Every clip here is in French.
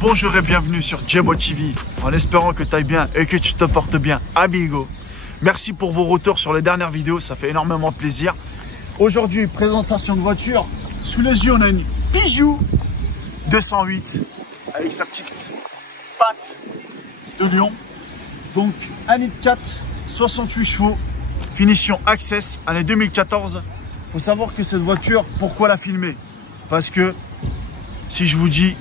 Bonjour et bienvenue sur Djebo TV, en espérant que tu ailles bien et que tu te portes bien, amigo. Merci pour vos retours sur les dernières vidéos, ça fait énormément plaisir. Aujourd'hui, présentation de voiture. Sous les yeux, on a une Peugeot 208 avec sa petite patte de lion. Donc 1,4 litre, 68 chevaux, finition Access, année 2014. Il faut savoir que cette voiture, pourquoi la filmer? Parce que si je vous dis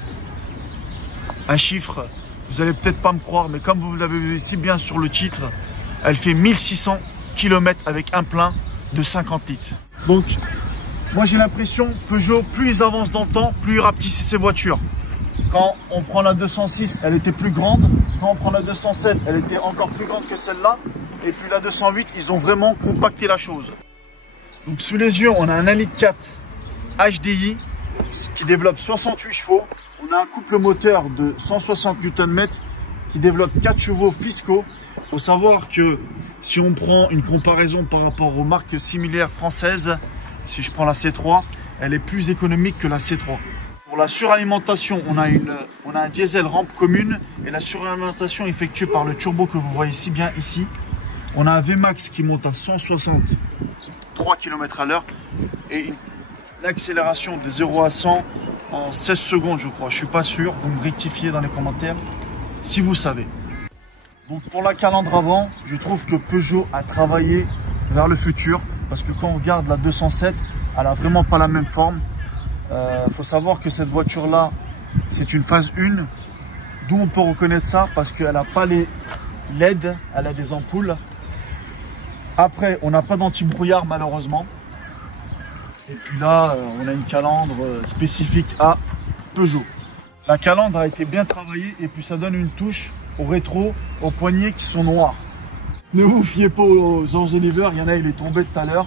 un chiffre, vous allez peut-être pas me croire, mais comme vous l'avez vu si bien sur le titre, elle fait 1600 km avec un plein de 50 litres. Donc, moi j'ai l'impression, Peugeot, plus ils avancent dans le temps, plus ils rapetissent ces voitures. Quand on prend la 206, elle était plus grande. Quand on prend la 207, elle était encore plus grande que celle-là. Et puis la 208, ils ont vraiment compacté la chose. Donc sous les yeux, on a un 1,4 litre HDI qui développe 68 chevaux. On a un couple moteur de 160 Nm qui développe 4 chevaux fiscaux. Il faut savoir que si on prend une comparaison par rapport aux marques similaires françaises, si je prends la C3, elle est plus économique que la C3. Pour la suralimentation, on a un diesel rampe commune et la suralimentation effectuée par le turbo que vous voyez si bien ici. On a un VMAX qui monte à 163 km/h et une accélération de 0 à 100 en 16 secondes, je crois. Je suis pas sûr. Vous me rectifiez dans les commentaires si vous savez. Donc pour la calandre avant, je trouve que Peugeot a travaillé vers le futur parce que quand on regarde la 207, elle a vraiment pas la même forme. Faut savoir que cette voiture là, c'est une phase 1. D'où on peut reconnaître ça parce qu'elle n'a pas les LED, elle a des ampoules. Après, on n'a pas d'anti-brouillard malheureusement. Et puis là, on a une calandre spécifique à Peugeot. La calandre a été bien travaillée et puis ça donne une touche au rétro, aux poignées qui sont noirs. Ne vous fiez pas aux enjoliveurs, il y en a, il est tombé tout à l'heure.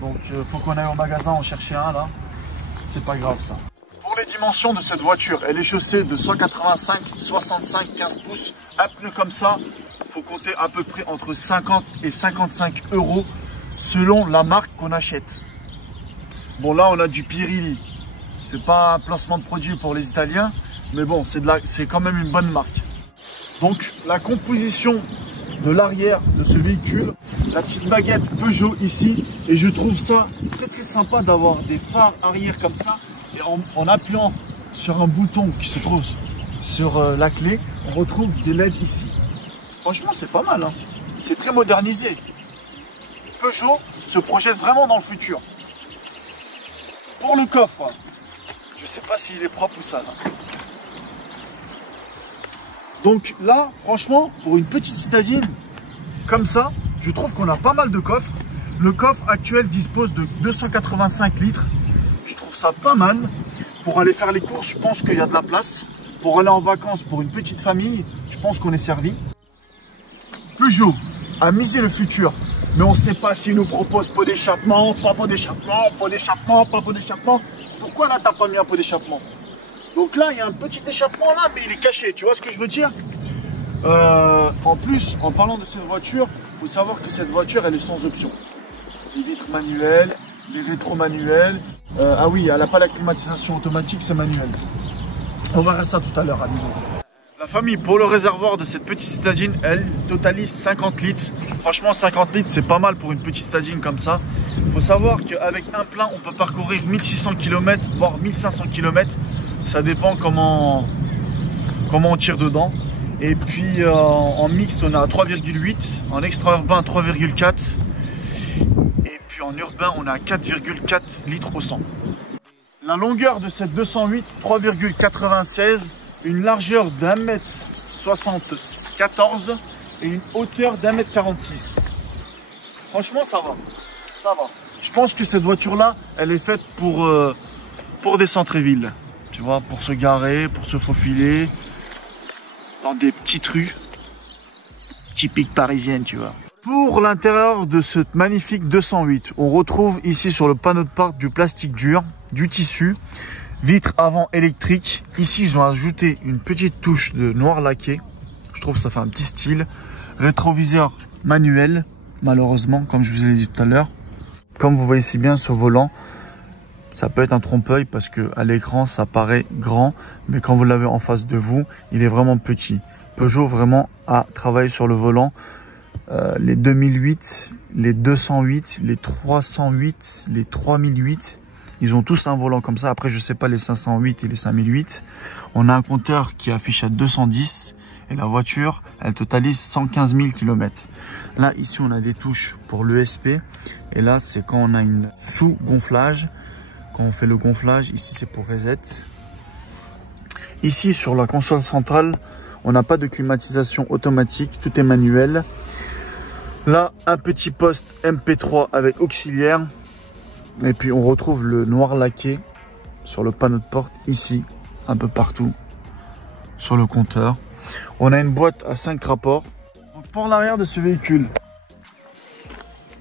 Donc il faut qu'on aille au magasin en chercher un là. C'est pas grave ça. Pour les dimensions de cette voiture, elle est chaussée de 185, 65, 15 pouces. Un pneu comme ça, il faut compter à peu près entre 50 et 55 € selon la marque qu'on achète. Bon là on a du Pirelli, c'est pas un placement de produit pour les Italiens, mais bon c'est quand même une bonne marque. Donc la composition de l'arrière de ce véhicule, la petite baguette Peugeot ici, et je trouve ça très sympa d'avoir des phares arrière comme ça, et en appuyant sur un bouton qui se trouve sur la clé, on retrouve des LED ici. Franchement c'est pas mal, hein. C'est très modernisé. Peugeot se projette vraiment dans le futur. Pour le coffre, je sais pas s'il est propre ou sale. Donc là, franchement, pour une petite citadine comme ça, je trouve qu'on a pas mal de coffres. Le coffre actuel dispose de 285 litres. Je trouve ça pas mal. Pour aller faire les courses, je pense qu'il y a de la place. Pour aller en vacances pour une petite famille, je pense qu'on est servi. Peugeot a misé le futur. Mais on ne sait pas s'il nous propose pot d'échappement, pas pot d'échappement, pot d'échappement, pas pot d'échappement. Pourquoi là, t'as pas mis un pot d'échappement? Donc là, il y a un petit échappement là, mais il est caché. Tu vois ce que je veux dire? En plus, en parlant de cette voiture, il faut savoir que cette voiture, elle est sans option. Les vitres manuelles, les rétros manuels. Ah oui, elle n'a pas la climatisation automatique, c'est manuel. On verra ça tout à l'heure, amigo. La famille, pour le réservoir de cette petite citadine, elle totalise 50 litres. Franchement, 50 litres, c'est pas mal pour une petite citadine comme ça. Il faut savoir qu'avec un plein, on peut parcourir 1600 km, voire 1500 km. Ça dépend comment on tire dedans. Et puis en mix, on a 3,8. En extra-urbain, 3,4. Et puis en urbain, on a 4,4 litres au 100. La longueur de cette 208, 3,96. Une largeur d'1,74 m et une hauteur d'1,46 m. Franchement, ça va. Ça va. Je pense que cette voiture-là, elle est faite pour des centres-villes. Tu vois, pour se garer, pour se faufiler dans des petites rues typiques parisiennes, tu vois. Pour l'intérieur de cette magnifique 208, on retrouve ici sur le panneau de porte du plastique dur, du tissu. Vitre avant électrique. Ici, ils ont ajouté une petite touche de noir laqué. Je trouve que ça fait un petit style. Rétroviseur manuel, malheureusement, comme je vous ai dit tout à l'heure. Comme vous voyez si bien ce volant, Ça peut être un trompe-l'œil parce que à l'écran ça paraît grand, mais quand vous l'avez en face de vous, il est vraiment petit. Peugeot vraiment a travaillé sur le volant. Les 2008, les 208, les 308, les 3008, ils ont tous un volant comme ça. Après, je sais pas les 508 et les 5008. On a un compteur qui affiche à 210 et la voiture, elle totalise 115 000 km. Là, ici, on a des touches pour l'ESP et là, c'est quand on a une sous-gonflage. Quand on fait le gonflage, ici, c'est pour reset. Ici, sur la console centrale, on n'a pas de climatisation automatique, tout est manuel. Là, un petit poste MP3 avec auxiliaire. Et puis, on retrouve le noir laqué sur le panneau de porte, ici, un peu partout, sur le compteur. On a une boîte à 5 rapports. Donc, pour l'arrière de ce véhicule,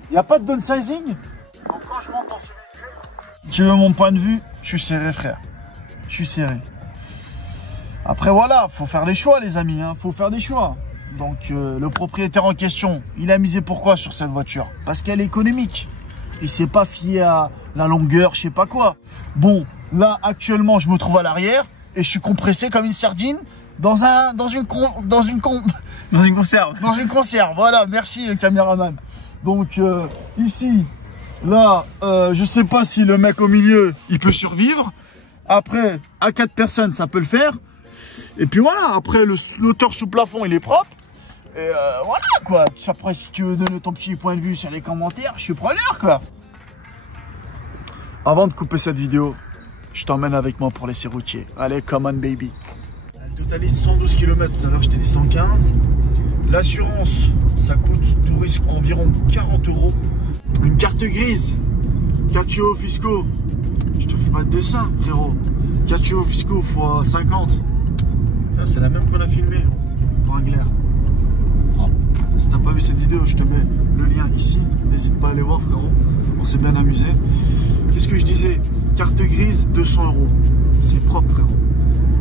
il n'y a pas de downsizing. Donc, quand je monte dans ce véhicule, tu veux mon point de vue, je suis serré, frère. Je suis serré. Après, voilà, faut faire des choix, les amis. Faut faire des choix. Donc, le propriétaire en question, il a misé pourquoi sur cette voiture? Parce qu'elle est économique. Il s'est pas fié à la longueur, je sais pas quoi. Bon, là, actuellement, je me trouve à l'arrière et je suis compressé comme une sardine dans une conserve. Dans une conserve, voilà, merci, caméraman. Donc, ici, là, je sais pas si le mec au milieu, il peut survivre. Après, à 4 personnes, ça peut le faire. Et puis voilà, après, l'auteur sous plafond, il est propre. Et voilà quoi. Après, si tu veux donner ton petit point de vue sur les commentaires, je suis preneur quoi. Avant de couper cette vidéo, je t'emmène avec moi pour l'essai routier. Allez, come on baby. Elle totalise 112 km, tout à l'heure je t'ai dit 115. L'assurance, ça coûte tout risque environ 40 €. Une carte grise, 4 tuyaux fiscaux. Je te fais pas de dessin frérot. 4 tuyaux fiscaux x 50. C'est la même qu'on a filmé pour un glaire. Si t'as pas vu cette vidéo, je te mets le lien ici. N'hésite pas à aller voir frérot. On s'est bien amusé. Qu'est-ce que je disais? Carte grise, 200 €. C'est propre frérot.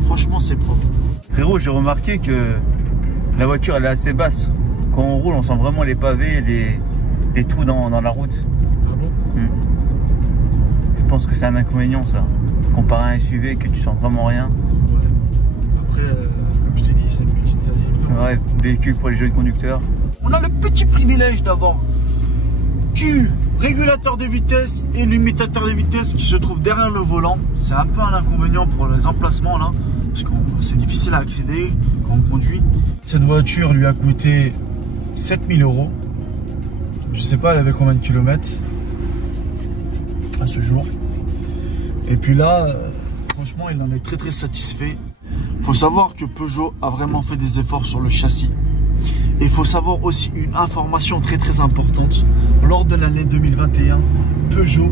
Franchement c'est propre. Frérot, j'ai remarqué que la voiture elle est assez basse. Quand on roule, on sent vraiment les pavés, les trous dans la route. Ah bon? Je pense que c'est un inconvénient ça. Comparé à un SUV que tu sens vraiment rien. Ouais. Après, comme je t'ai dit, c'est une petite série. Ouais, véhicule pour les jeunes conducteurs. On a le petit privilège d'avoir du régulateur de vitesse et limitateur de vitesse qui se trouve derrière le volant. C'est un peu un inconvénient pour les emplacements là, parce que c'est difficile à accéder quand on conduit. Cette voiture lui a coûté 7 000 €. Je sais pas elle avait combien de kilomètres à ce jour. Et puis là, franchement, il en est très satisfait. Il faut savoir que Peugeot a vraiment fait des efforts sur le châssis. Et il faut savoir aussi une information très importante. Lors de l'année 2021, Peugeot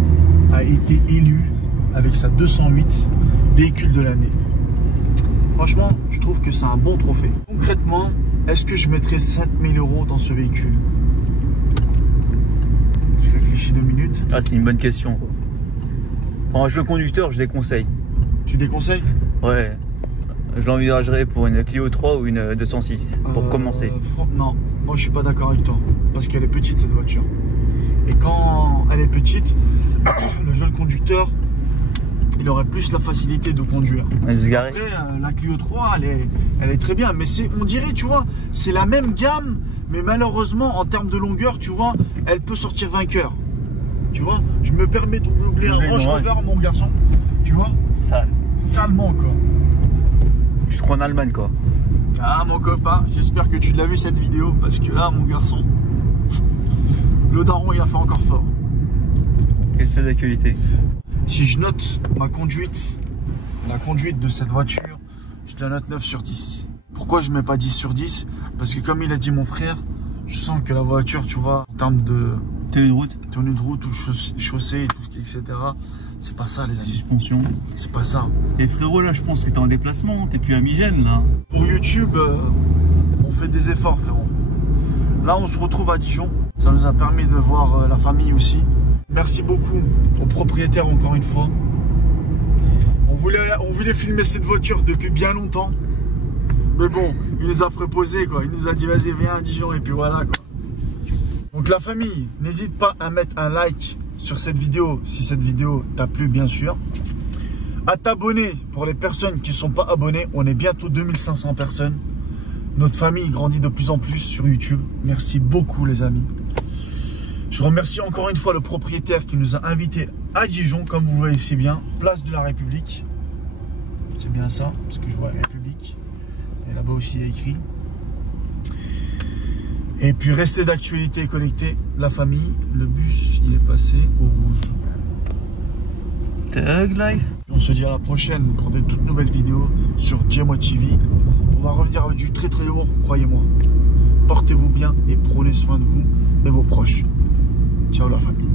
a été élu avec sa 208 véhicule de l'année. Franchement, je trouve que c'est un bon trophée. Concrètement, est-ce que je mettrais 7 000 € dans ce véhicule? Je réfléchis 2 minutes. Ah, c'est une bonne question. Pour un jeune conducteur, je déconseille. Tu déconseilles? Ouais. Je l'envisagerais pour une Clio 3 ou une 206 pour commencer. Non, moi je suis pas d'accord avec toi parce qu'elle est petite cette voiture. Et quand elle est petite, le jeune conducteur, il aurait plus la facilité de conduire. Après, la Clio 3, elle est très bien, mais on dirait, tu vois, c'est la même gamme, mais malheureusement en termes de longueur, tu vois, elle peut sortir vainqueur. Tu vois, je me permets de doubler un Range Rover, mon garçon. Tu vois, sale. Salement quoi. Tu te crois en Allemagne quoi. Ah mon copain, j'espère que tu l'as vu cette vidéo parce que là mon garçon, le daron il a fait encore fort. Question d'actualité. Si je note ma conduite, la conduite de cette voiture, je la note 9 sur 10. Pourquoi je mets pas 10 sur 10? Parce que comme il a dit mon frère, je sens que la voiture, tu vois, en termes de tenue de route ou chaussée et tout, etc. C'est pas ça les amis. Suspension. C'est pas ça. Et frérot là je pense que t'es en déplacement, t'es plus à Migène là. Pour YouTube, on fait des efforts frérot. Là on se retrouve à Dijon. Ça nous a permis de voir la famille aussi. Merci beaucoup au propriétaire encore une fois. On voulait filmer cette voiture depuis bien longtemps. Mais bon, il nous a proposé quoi. Il nous a dit vas-y viens à Dijon et puis voilà quoi. Donc la famille, n'hésite pas à mettre un like sur cette vidéo, si cette vidéo t'a plu bien sûr. À t'abonner pour les personnes qui ne sont pas abonnées. On est bientôt 2500 personnes. Notre famille grandit de plus en plus sur YouTube. Merci beaucoup les amis. Je remercie encore une fois le propriétaire qui nous a invités à Dijon, comme vous voyez si bien, place de la République. C'est bien ça, parce que je vois République. Et là-bas aussi il y a écrit. Et puis restez d'actualité et connectés, la famille. Le bus, il est passé au rouge. Thug Life. On se dit à la prochaine pour de toutes nouvelles vidéos sur Djemo TV. On va revenir avec du très très lourd, croyez-moi. Portez-vous bien et prenez soin de vous et vos proches. Ciao la famille.